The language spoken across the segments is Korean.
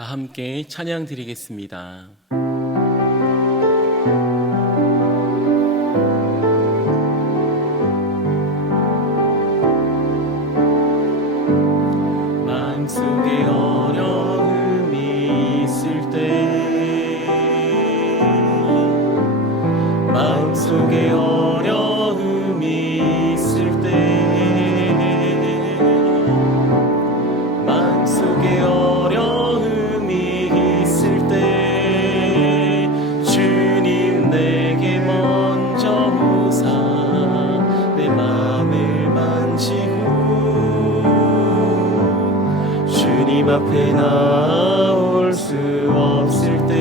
다 함께 찬양 드리겠습니다. 마음속에 어려움이 있을 때, 마음속에 어려움이 있을 때, 마음속에 어려움이 있을 때 주님 내게 먼저 오사 내 마음을 만지고 주님 앞에 나올 수 없을 때,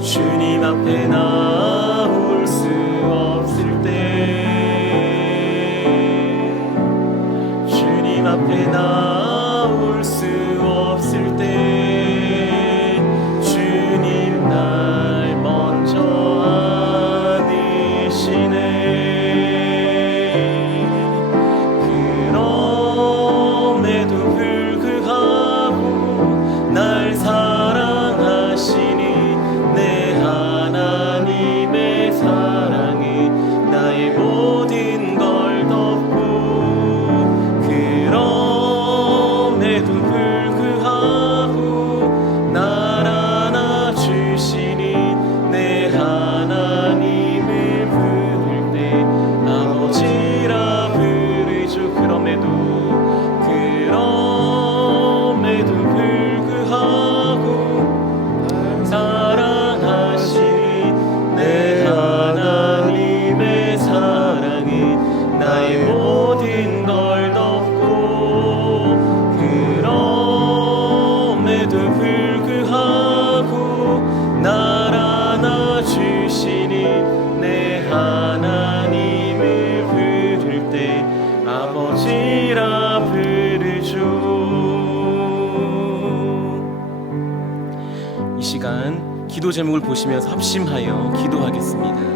주님 앞에 나올 수 없을 때, 주님 앞에 나올 수 없을 때 주님 날 먼저 안으시네. 그럼에도 불구하고 날 사랑하시니 내 하나님의 사랑이 나의 모든 걸 덮고, 그럼에도 불구하고 날 안아주시니 내 하나님을 부를 때 아버지라 부르죠. 그럼에도 불구하고 날 사랑하시니 내 하나님의 사랑이 나의 모든 걸 덮고, 그럼에도 불구하고 날 안아주시니 내 하나님을 부를 때 아버지라 부르죠. 이 시간 기도 제목을 보시면서 합심하여 기도하겠습니다.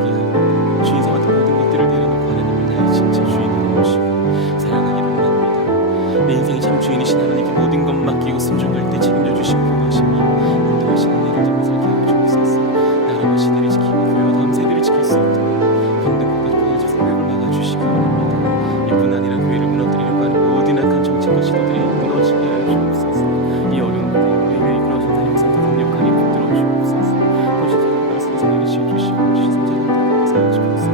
하나님 주인으로 모시고 섬기는 일을 마무리하고 있습니다. 내가 내 인생의 주인 되었던 것을 회개하고 주인 삼았던 모든 것들을 내려놓고 하나님을 나의 진짜 주인으로 모시고 사랑하기를 원합니다. 내 인생의 참 주인이신 하나님께 모든 것 맡기고 순종할 때 책임져 주시고 보호하시며 인도하시는 내를 좀 살게 하여 주옵소서. 나라와 시대를 지키고 교회와 다음 세대를 지킬 수 있도록 평등국가를 보호하셔 성벽을 막아주시기 원합니다. 이뿐 아니라 교회를 무너뜨리려고 하는 모든 악한 정책과 시도들이 무너지게 하여 주옵소서. 이 어려운 때에 우리 교회 이끌어준 하나님께서 더 강력하게 붙들어 주옵소서. 오직 하나님의 성령을 지어주시고 주신 성자를 사용해 주옵소서.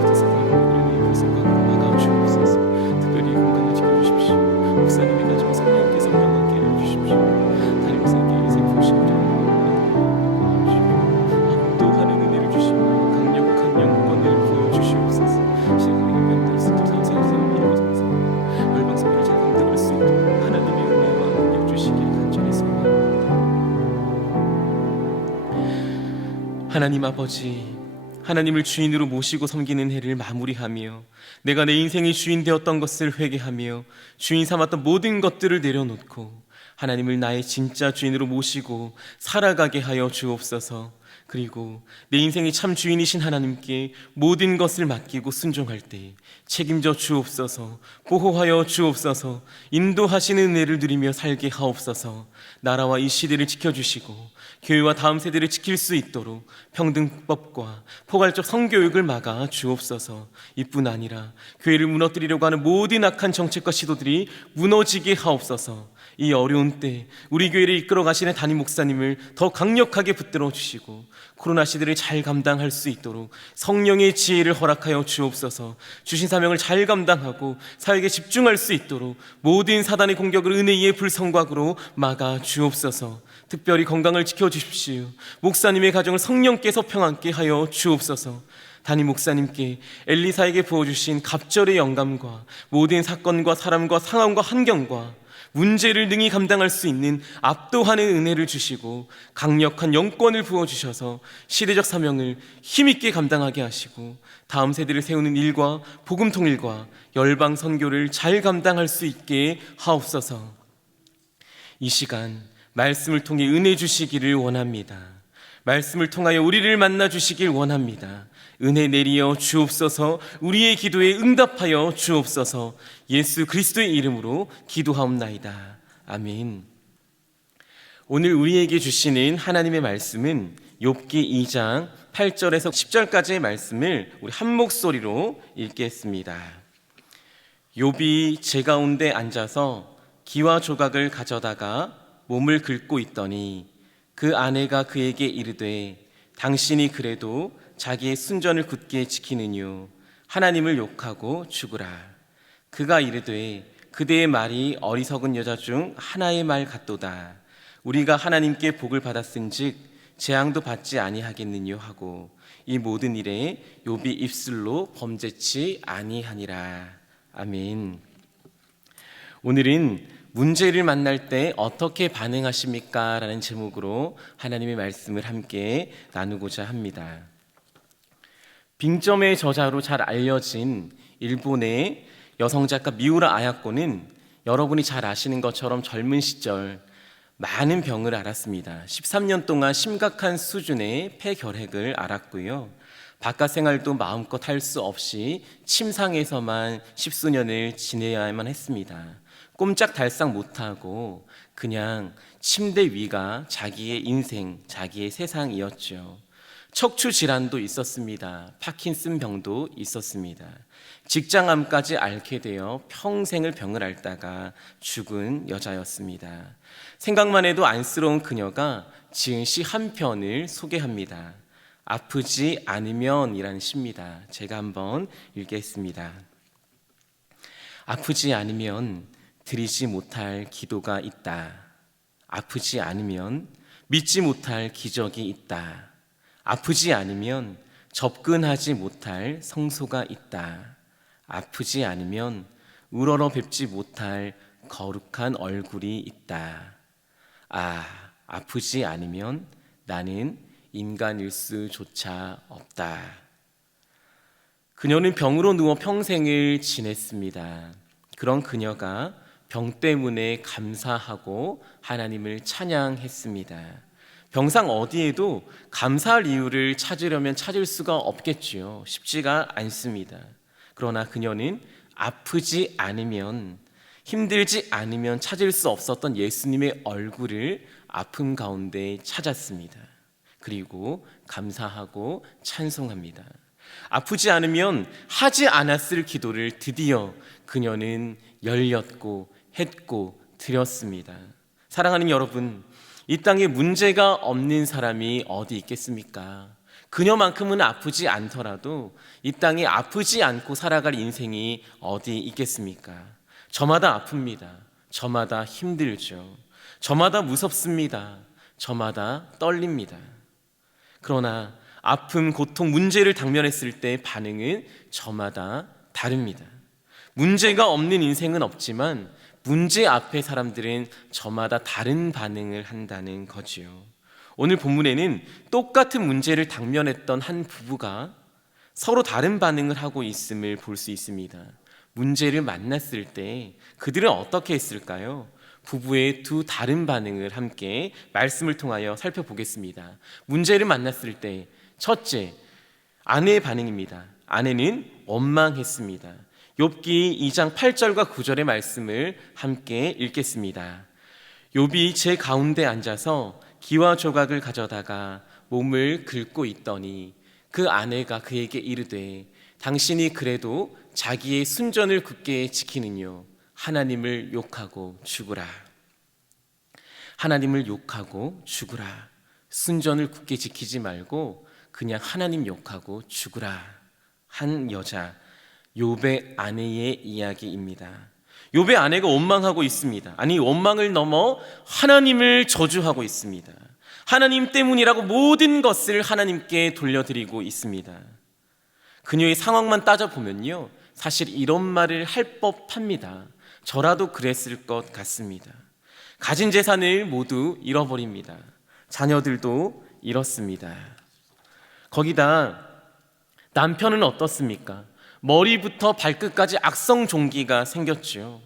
그때서 하나님의 불성광으로 막아주옵소서. 특별히 건강을 지켜주십시오. 목사님의 가정 성령께서 평안케 하여 주십시오. 하나님의 생기를 세우시고 압도하는 은혜를 주시고 강력한 영권을 부어주시옵소서. 시작하는 명들 스토 선생님을 이루어서서 열방성회를 잘 감당할 수 있도록 하나님의 은혜와 능력 주시길 간절히 소원합니다. 하나님 아버지, 하나님을 주인으로 모시고 섬기는 해를 마무리하며 내가 내 인생의 주인 되었던 것을 회개하며 주인 삼았던 모든 것들을 내려놓고 하나님을 나의 진짜 주인으로 모시고 살아가게 하여 주옵소서. 그리고 내 인생의 참 주인이신 하나님께 모든 것을 맡기고 순종할 때 책임져 주옵소서. 보호하여 주옵소서. 인도하시는 은혜를 누리며 살게 하옵소서. 나라와 이 시대를 지켜주시고 교회와 다음 세대를 지킬 수 있도록 평등법과 포괄적 성교육을 막아 주옵소서. 이뿐 아니라 교회를 무너뜨리려고 하는 모든 악한 정책과 시도들이 무너지게 하옵소서. 이 어려운 때 우리 교회를 이끌어 가시는 담임 목사님을 더 강력하게 붙들어 주시고 코로나 시대를 잘 감당할 수 있도록 성령의 지혜를 허락하여 주옵소서. 주신 사명을 잘 감당하고 사역에 집중할 수 있도록 모든 사단의 공격을 은혜의 불성곽으로 막아 주옵소서. 특별히 건강을 지켜주십시오. 목사님의 가정을 성령께서 평안케 하여 주옵소서. 담임 목사님께 엘리사에게 부어주신 갑절의 영감과 모든 사건과 사람과 상황과 환경과 문제를 능히 감당할 수 있는 압도하는 은혜를 주시고 강력한 영권을 부어주셔서 시대적 사명을 힘있게 감당하게 하시고 다음 세대를 세우는 일과 복음 통일과 열방 선교를 잘 감당할 수 있게 하옵소서. 이 시간 말씀을 통해 은혜 주시기를 원합니다. 말씀을 통하여 우리를 만나 주시길 원합니다. 은혜 내리어 주옵소서. 우리의 기도에 응답하여 주옵소서. 예수 그리스도의 이름으로 기도하옵나이다. 아멘. 오늘 우리에게 주시는 하나님의 말씀은 욥기 2장 8절에서 10절까지의 말씀을 우리 한 목소리로 읽겠습니다. 욥이 제 가운데 앉아서 기와 조각을 가져다가 몸을 긁고 있더니 그 아내가 그에게 이르되 당신이 그래도 자기의 순전을 굳게 지키느뇨 하나님을 욕하고 죽으라. 그가 이르되 그대의 말이 어리석은 여자 중 하나의 말 같도다. 우리가 하나님께 복을 받았은즉 재앙도 받지 아니하겠느뇨 하고 이 모든 일에 욥이 입술로 범죄치 아니하니라. 아멘. 오늘은 문제를 만날 때 어떻게 반응하십니까? 라는 제목으로 하나님의 말씀을 함께 나누고자 합니다. 빙점의 저자로 잘 알려진 일본의 여성 작가 미우라 아야코는 여러분이 잘 아시는 것처럼 젊은 시절 많은 병을 앓았습니다. 13년 동안 심각한 수준의 폐결핵을 앓았고요. 바깥 생활도 마음껏 할 수 없이 침상에서만 십수년을 지내야만 했습니다. 꼼짝달싹 못하고 그냥 침대 위가 자기의 인생, 자기의 세상이었죠. 척추 질환도 있었습니다. 파킨슨 병도 있었습니다. 직장암까지 앓게 되어 평생을 병을 앓다가 죽은 여자였습니다. 생각만 해도 안쓰러운 그녀가 지은 시 한 편을 소개합니다. 아프지 않으면 이라는 시입니다. 제가 한번 읽겠습니다. 아프지 않으면 드리지 못할 기도가 있다. 아프지 않으면 믿지 못할 기적이 있다. 아프지 않으면 접근하지 못할 성소가 있다. 아프지 않으면 우러러 뵙지 못할 거룩한 얼굴이 있다. 아프지 않으면 나는 인간일 수조차 없다. 그녀는 병으로 누워 평생을 지냈습니다. 그런 그녀가 병 때문에 감사하고 하나님을 찬양했습니다. 병상 어디에도 감사할 이유를 찾으려면 찾을 수가 없겠지요. 쉽지가 않습니다. 그러나 그녀는 아프지 않으면, 힘들지 않으면 찾을 수 없었던 예수님의 얼굴을 아픔 가운데 찾았습니다. 그리고 감사하고 찬송합니다. 아프지 않으면 하지 않았을 기도를 드디어 그녀는 열렸고 했고 드렸습니다. 사랑하는 여러분, 이 땅에 문제가 없는 사람이 어디 있겠습니까? 그녀만큼은 아프지 않더라도 이 땅에 아프지 않고 살아갈 인생이 어디 있겠습니까? 저마다 아픕니다. 저마다 힘들죠. 저마다 무섭습니다. 저마다 떨립니다. 그러나 아픔, 고통, 문제를 당면했을 때 반응은 저마다 다릅니다. 문제가 없는 인생은 없지만 문제 앞에 사람들은 저마다 다른 반응을 한다는 거지요. 오늘 본문에는 똑같은 문제를 당면했던 한 부부가 서로 다른 반응을 하고 있음을 볼 수 있습니다. 문제를 만났을 때 그들은 어떻게 했을까요? 부부의 두 다른 반응을 함께 말씀을 통하여 살펴보겠습니다. 문제를 만났을 때 첫째, 아내의 반응입니다. 아내는 원망했습니다. 욥기 2장 8절과 9절의 말씀을 함께 읽겠습니다. 욥이 제 가운데 앉아서 기와 조각을 가져다가 몸을 긁고 있더니 그 아내가 그에게 이르되 당신이 그래도 자기의 순전을 굳게 지키느뇨 하나님을 욕하고 죽으라. 하나님을 욕하고 죽으라. 순전을 굳게 지키지 말고 그냥 하나님 욕하고 죽으라 한 여자, 욥의 아내의 이야기입니다. 욥의 아내가 원망하고 있습니다. 아니, 원망을 넘어 하나님을 저주하고 있습니다. 하나님 때문이라고 모든 것을 하나님께 돌려드리고 있습니다. 그녀의 상황만 따져보면요, 사실 이런 말을 할 법합니다. 저라도 그랬을 것 같습니다. 가진 재산을 모두 잃어버립니다. 자녀들도 잃었습니다. 거기다 남편은 어떻습니까? 머리부터 발끝까지 악성종기가 생겼죠.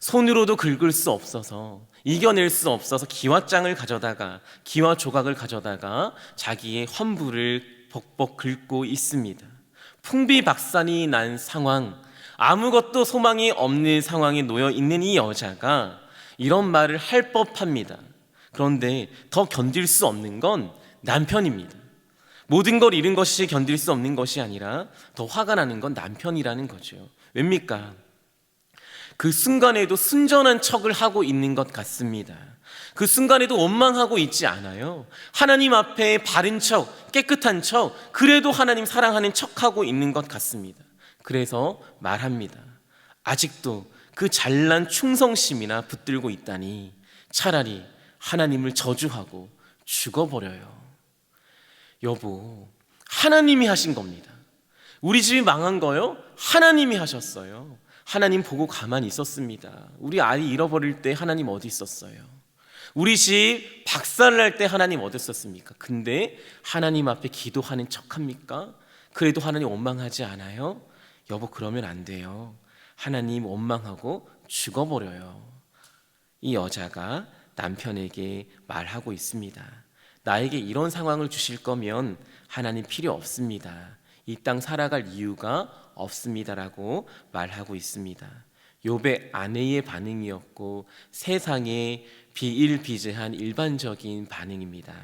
손으로도 긁을 수 없어서, 이겨낼 수 없어서 기와장을 가져다가, 기와 조각을 가져다가 자기의 환부를 벅벅 긁고 있습니다. 풍비박산이 난 상황, 아무것도 소망이 없는 상황에 놓여 있는 이 여자가 이런 말을 할 법합니다. 그런데 더 견딜 수 없는 건 남편입니다. 모든 걸 잃은 것이 견딜 수 없는 것이 아니라 더 화가 나는 건 남편이라는 거죠. 왜입니까? 그 순간에도 순전한 척을 하고 있는 것 같습니다. 그 순간에도 원망하고 있지 않아요. 하나님 앞에 바른 척, 깨끗한 척, 그래도 하나님 사랑하는 척하고 있는 것 같습니다. 그래서 말합니다. 아직도 그 잘난 충성심이나 붙들고 있다니 차라리 하나님을 저주하고 죽어버려요. 여보, 하나님이 하신 겁니다. 우리 집이 망한 거요? 하나님이 하셨어요. 하나님 보고 가만히 있었습니다. 우리 아이 잃어버릴 때 하나님 어디 있었어요? 우리 집 박살날 때 하나님 어디 있었습니까? 근데 하나님 앞에 기도하는 척합니까? 그래도 하나님 원망하지 않아요? 여보, 그러면 안 돼요. 하나님 원망하고 죽어버려요. 이 여자가 남편에게 말하고 있습니다. 나에게 이런 상황을 주실 거면 하나님 필요 없습니다. 이 땅 살아갈 이유가 없습니다라고 말하고 있습니다. 욥의 아내의 반응이었고 세상에 비일비재한 일반적인 반응입니다.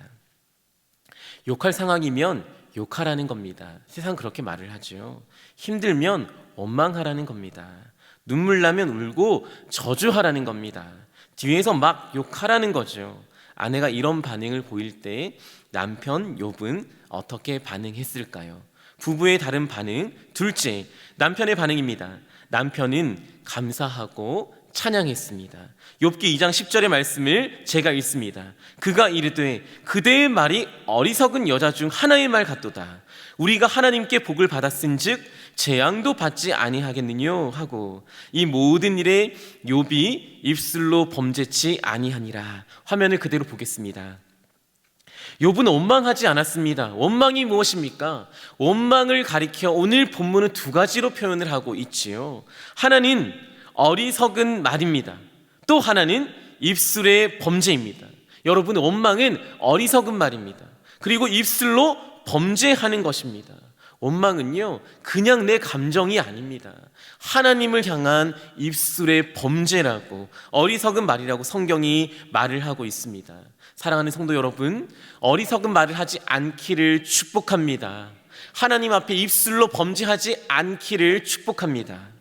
욕할 상황이면 욕하라는 겁니다. 세상 그렇게 말을 하죠. 힘들면 원망하라는 겁니다. 눈물 나면 울고 저주하라는 겁니다. 뒤에서 막 욕하라는 거죠. 아내가 이런 반응을 보일 때 남편 욥은 어떻게 반응했을까요? 부부의 다른 반응, 둘째, 남편의 반응입니다. 남편은 감사하고 찬양했습니다. 욥기 2장 10절의 말씀을 제가 읽습니다. 그가 이르되 그대의 말이 어리석은 여자 중 하나의 말 같도다. 우리가 하나님께 복을 받았은즉 재앙도 받지 아니하겠느뇨 하고 이 모든 일에 욥이 입술로 범죄치 아니하니라. 화면을 그대로 보겠습니다. 욥은 원망하지 않았습니다. 원망이 무엇입니까? 원망을 가리켜 오늘 본문은 두 가지로 표현을 하고 있지요. 하나는 어리석은 말입니다. 또 하나는 입술의 범죄입니다. 여러분, 원망은 어리석은 말입니다. 그리고 입술로 범죄하는 것입니다. 원망은요, 그냥 내 감정이 아닙니다. 하나님을 향한 입술의 범죄라고, 어리석은 말이라고 성경이 말을 하고 있습니다. 사랑하는 성도 여러분, 어리석은 말을 하지 않기를 축복합니다. 하나님 앞에 입술로 범죄하지 않기를 축복합니다.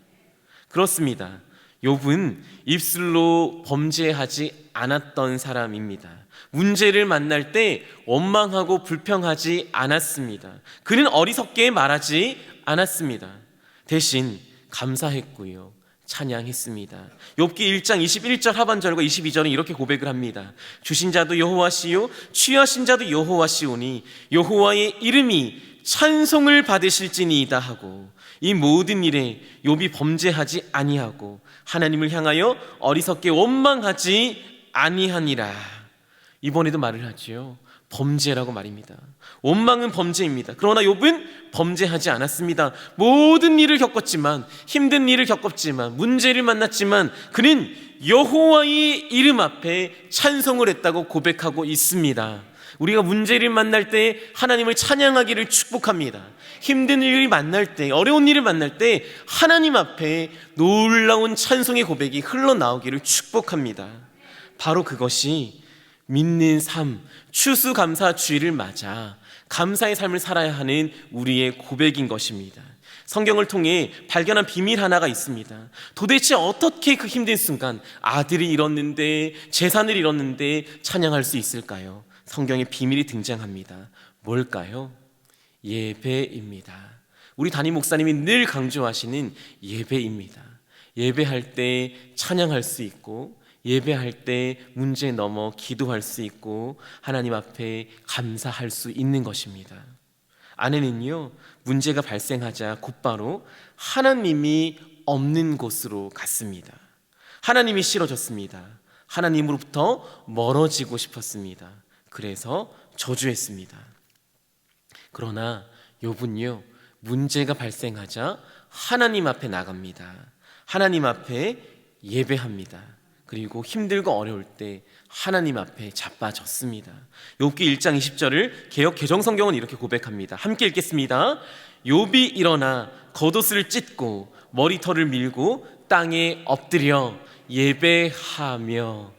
그렇습니다. 욥은 입술로 범죄하지 않았던 사람입니다. 문제를 만날 때 원망하고 불평하지 않았습니다. 그는 어리석게 말하지 않았습니다. 대신 감사했고요, 찬양했습니다. 욥기 1장 21절 하반절과 22절은 이렇게 고백을 합니다. 주신 자도 여호와시요 취하신 자도 여호와시오니 여호와의 이름이 찬송을 받으실지니이다 하고, 이 모든 일에 욥이 범죄하지 아니하고 하나님을 향하여 어리석게 원망하지 아니하니라. 이번에도 말을 하지요. 범죄라고 말입니다. 원망은 범죄입니다. 그러나 욥은 범죄하지 않았습니다. 모든 일을 겪었지만, 힘든 일을 겪었지만, 문제를 만났지만 그는 여호와의 이름 앞에 찬송을 했다고 고백하고 있습니다. 우리가 문제를 만날 때 하나님을 찬양하기를 축복합니다. 힘든 일을 만날 때, 어려운 일을 만날 때 하나님 앞에 놀라운 찬송의 고백이 흘러나오기를 축복합니다. 바로 그것이 믿는 삶, 추수감사주의를 맞아 감사의 삶을 살아야 하는 우리의 고백인 것입니다. 성경을 통해 발견한 비밀 하나가 있습니다. 도대체 어떻게 그 힘든 순간 아들을 잃었는데, 재산을 잃었는데 찬양할 수 있을까요? 성경에 비밀이 등장합니다. 뭘까요? 예배입니다. 우리 담임 목사님이 늘 강조하시는 예배입니다. 예배할 때 찬양할 수 있고, 예배할 때 문제 넘어 기도할 수 있고, 하나님 앞에 감사할 수 있는 것입니다. 아내는요, 문제가 발생하자 곧바로 하나님이 없는 곳으로 갔습니다. 하나님이 싫어졌습니다. 하나님으로부터 멀어지고 싶었습니다. 그래서 저주했습니다. 그러나 욥은요, 문제가 발생하자 하나님 앞에 나갑니다. 하나님 앞에 예배합니다. 그리고 힘들고 어려울 때 하나님 앞에 자빠졌습니다. 욥기 1장 20절을 개역 개정성경은 이렇게 고백합니다. 함께 읽겠습니다. 욥이 일어나 겉옷을 찢고 머리털을 밀고 땅에 엎드려 예배하며.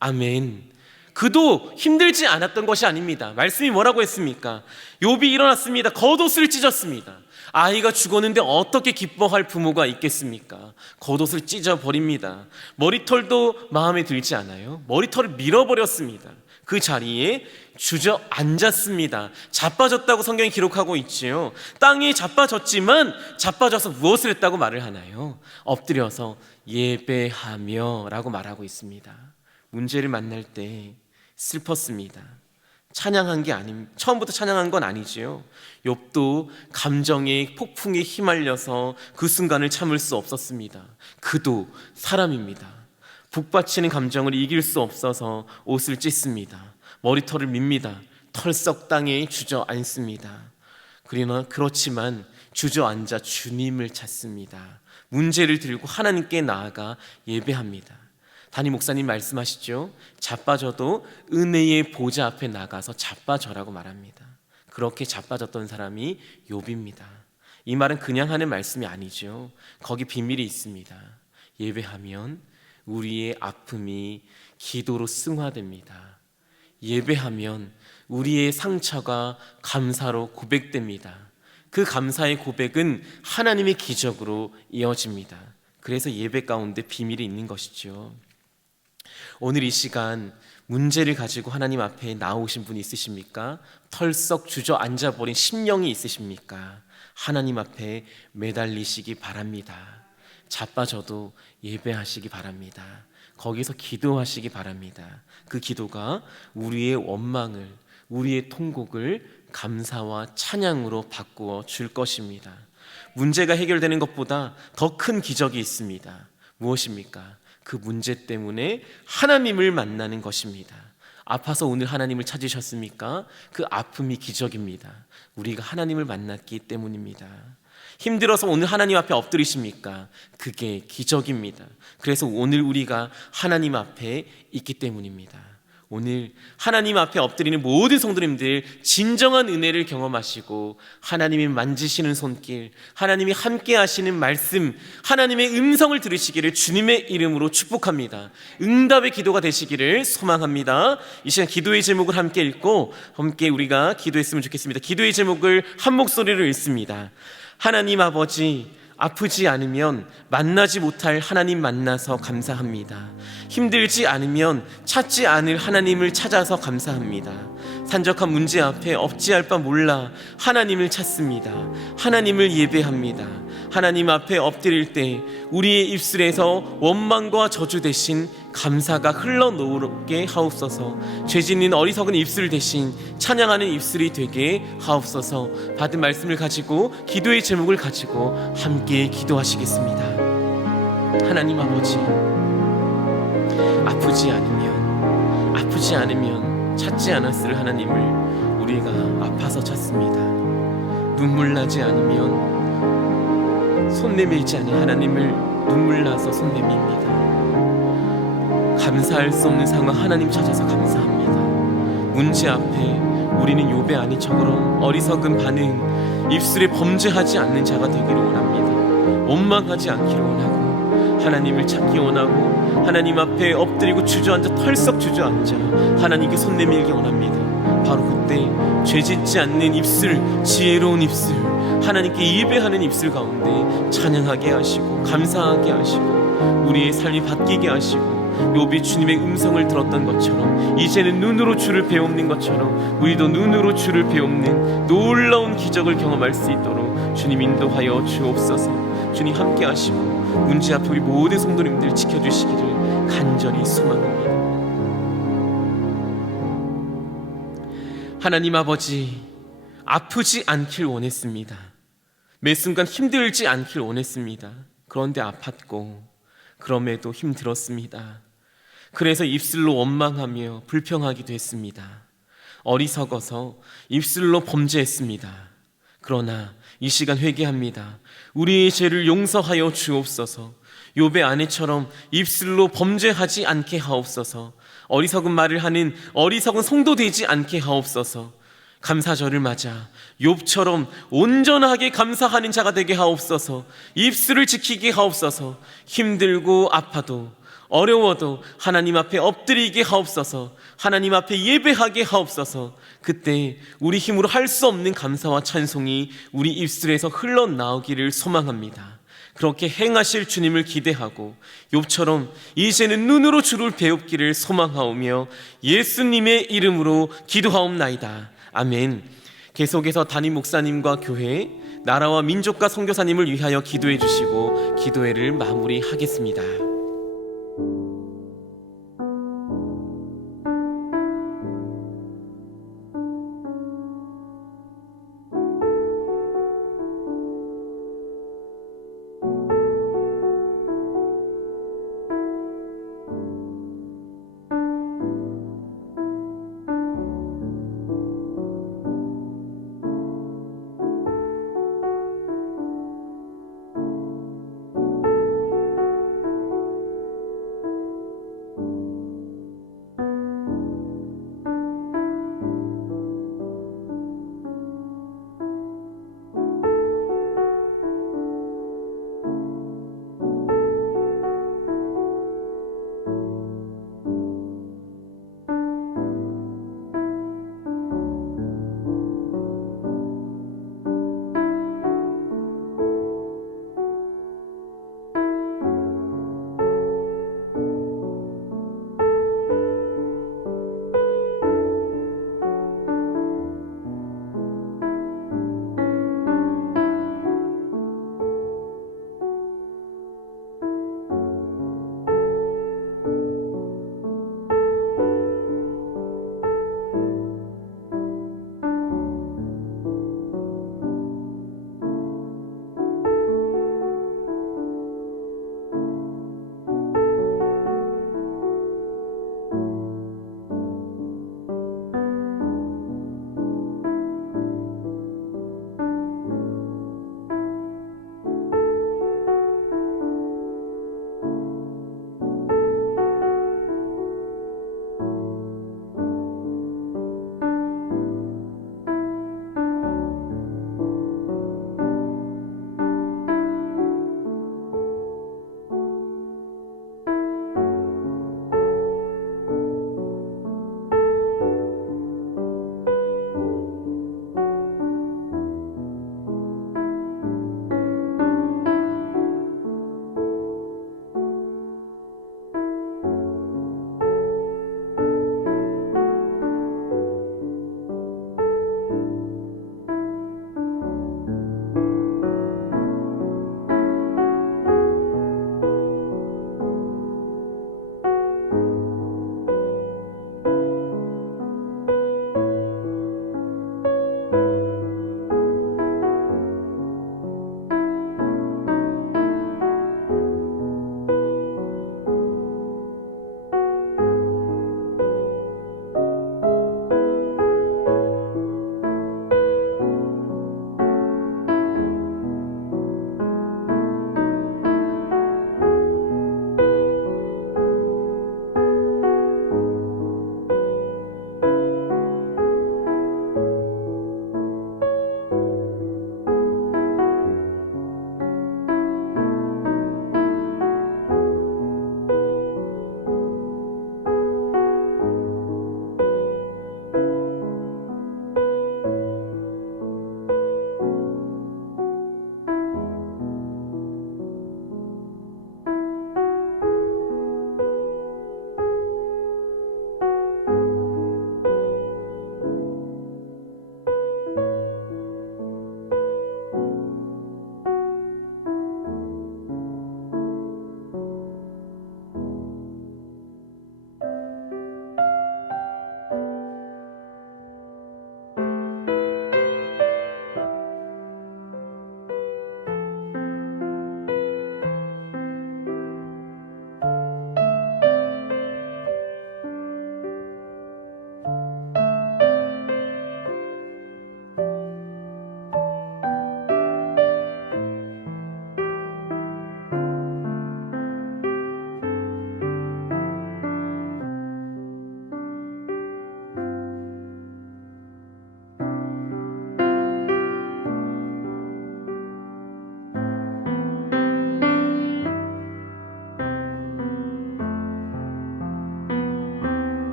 아멘. 그도 힘들지 않았던 것이 아닙니다. 말씀이 뭐라고 했습니까? 욥이 일어났습니다. 겉옷을 찢었습니다. 아이가 죽었는데 어떻게 기뻐할 부모가 있겠습니까? 겉옷을 찢어버립니다. 머리털도 마음에 들지 않아요. 머리털을 밀어버렸습니다. 그 자리에 주저앉았습니다. 자빠졌다고 성경이 기록하고 있지요. 땅이 자빠졌지만 자빠져서 무엇을 했다고 말을 하나요? 엎드려서 예배하며 라고 말하고 있습니다. 문제를 만날 때 슬펐습니다. 찬양한 게 처음부터 찬양한 건 아니지요. 욥도 감정의 폭풍에 휘말려서 그 순간을 참을 수 없었습니다. 그도 사람입니다. 북받치는 감정을 이길 수 없어서 옷을 찢습니다. 머리털을 밉니다. 털썩 땅에 주저앉습니다. 그렇지만 주저앉아 주님을 찾습니다. 문제를 들고 하나님께 나아가 예배합니다. 담임 목사님 말씀하시죠. 자빠져도 은혜의 보좌 앞에 나가서 자빠져라고 말합니다. 그렇게 자빠졌던 사람이 욥입니다. 이 말은 그냥 하는 말씀이 아니죠. 거기 비밀이 있습니다. 예배하면 우리의 아픔이 기도로 승화됩니다. 예배하면 우리의 상처가 감사로 고백됩니다. 그 감사의 고백은 하나님의 기적으로 이어집니다. 그래서 예배 가운데 비밀이 있는 것이죠. 오늘 이 시간 문제를 가지고 하나님 앞에 나오신 분이 있으십니까? 털썩 주저앉아버린 심령이 있으십니까? 하나님 앞에 매달리시기 바랍니다. 자빠져도 예배하시기 바랍니다. 거기서 기도하시기 바랍니다. 그 기도가 우리의 원망을, 우리의 통곡을 감사와 찬양으로 바꾸어 줄 것입니다. 문제가 해결되는 것보다 더 큰 기적이 있습니다. 무엇입니까? 그 문제 때문에 하나님을 만나는 것입니다. 아파서 오늘 하나님을 찾으셨습니까? 그 아픔이 기적입니다. 우리가 하나님을 만났기 때문입니다. 힘들어서 오늘 하나님 앞에 엎드리십니까? 그게 기적입니다. 그래서 오늘 우리가 하나님 앞에 있기 때문입니다. 오늘 하나님 앞에 엎드리는 모든 성도님들 진정한 은혜를 경험하시고 하나님이 만지시는 손길, 하나님이 함께 하시는 말씀, 하나님의 음성을 들으시기를 주님의 이름으로 축복합니다. 응답의 기도가 되시기를 소망합니다. 이 시간 기도의 제목을 함께 읽고 함께 우리가 기도했으면 좋겠습니다. 기도의 제목을 한 목소리로 읽습니다. 하나님 아버지, 아프지 않으면 만나지 못할 하나님 만나서 감사합니다. 힘들지 않으면 찾지 않을 하나님을 찾아서 감사합니다. 산적한 문제 앞에 억지할 바 몰라 하나님을 찾습니다. 하나님을 예배합니다. 하나님 앞에 엎드릴 때 우리의 입술에서 원망과 저주 대신 감사가 흘러나오게 하옵소서. 죄짓는 어리석은 입술 대신 찬양하는 입술이 되게 하옵소서. 받은 말씀을 가지고 기도의 제목을 가지고 함께 기도하시겠습니다. 하나님 아버지, 아프지 않으면 찾지 않았을 하나님을 우리가 아파서 찾습니다. 눈물 나지 않으면 손 내밀지 않은 하나님을 눈물 나서 손 내밉니다. 감사할 수 없는 상황 하나님 찾아서 감사합니다. 문제 앞에 우리는 욥의 아내처럼 어리석은 반응, 입술에 범죄하지 않는 자가 되기를 원합니다. 원망하지 않기를 원하고 하나님을 찾기 원하고 하나님 앞에 엎드리고 주저앉아 털썩 주저앉아 하나님께 손 내밀기 원합니다. 바로 그때 죄짓지 않는 입술, 지혜로운 입술, 하나님께 예배하는 입술 가운데 찬양하게 하시고 감사하게 하시고 우리의 삶이 바뀌게 하시고 욥이 주님의 음성을 들었던 것처럼 이제는 눈으로 주를 배웁는 것처럼 우리도 눈으로 주를 배웁는 놀라운 기적을 경험할 수 있도록 주님 인도하여 주옵소서. 주님 함께 하시고 문제 앞에 우리 모든 성도님들 지켜주시기를 간절히 소망합니다. 하나님 아버지, 아프지 않길 원했습니다. 매 순간 힘들지 않길 원했습니다. 그런데 아팠고 그럼에도 힘들었습니다. 그래서 입술로 원망하며 불평하기도 했습니다. 어리석어서 입술로 범죄했습니다. 그러나 이 시간 회개합니다. 우리의 죄를 용서하여 주옵소서. 욥의 아내처럼 입술로 범죄하지 않게 하옵소서. 어리석은 말을 하는 어리석은 성도 되지 않게 하옵소서. 감사절을 맞아 욥처럼 온전하게 감사하는 자가 되게 하옵소서. 입술을 지키게 하옵소서. 힘들고 아파도 어려워도 하나님 앞에 엎드리게 하옵소서. 하나님 앞에 예배하게 하옵소서. 그때 우리 힘으로 할 수 없는 감사와 찬송이 우리 입술에서 흘러나오기를 소망합니다. 그렇게 행하실 주님을 기대하고 욥처럼 이제는 눈으로 주를 배웁기를 소망하오며 예수님의 이름으로 기도하옵나이다. 아멘. 계속해서 담임 목사님과 교회, 나라와 민족과 선교사님을 위하여 기도해 주시고 기도회를 마무리하겠습니다.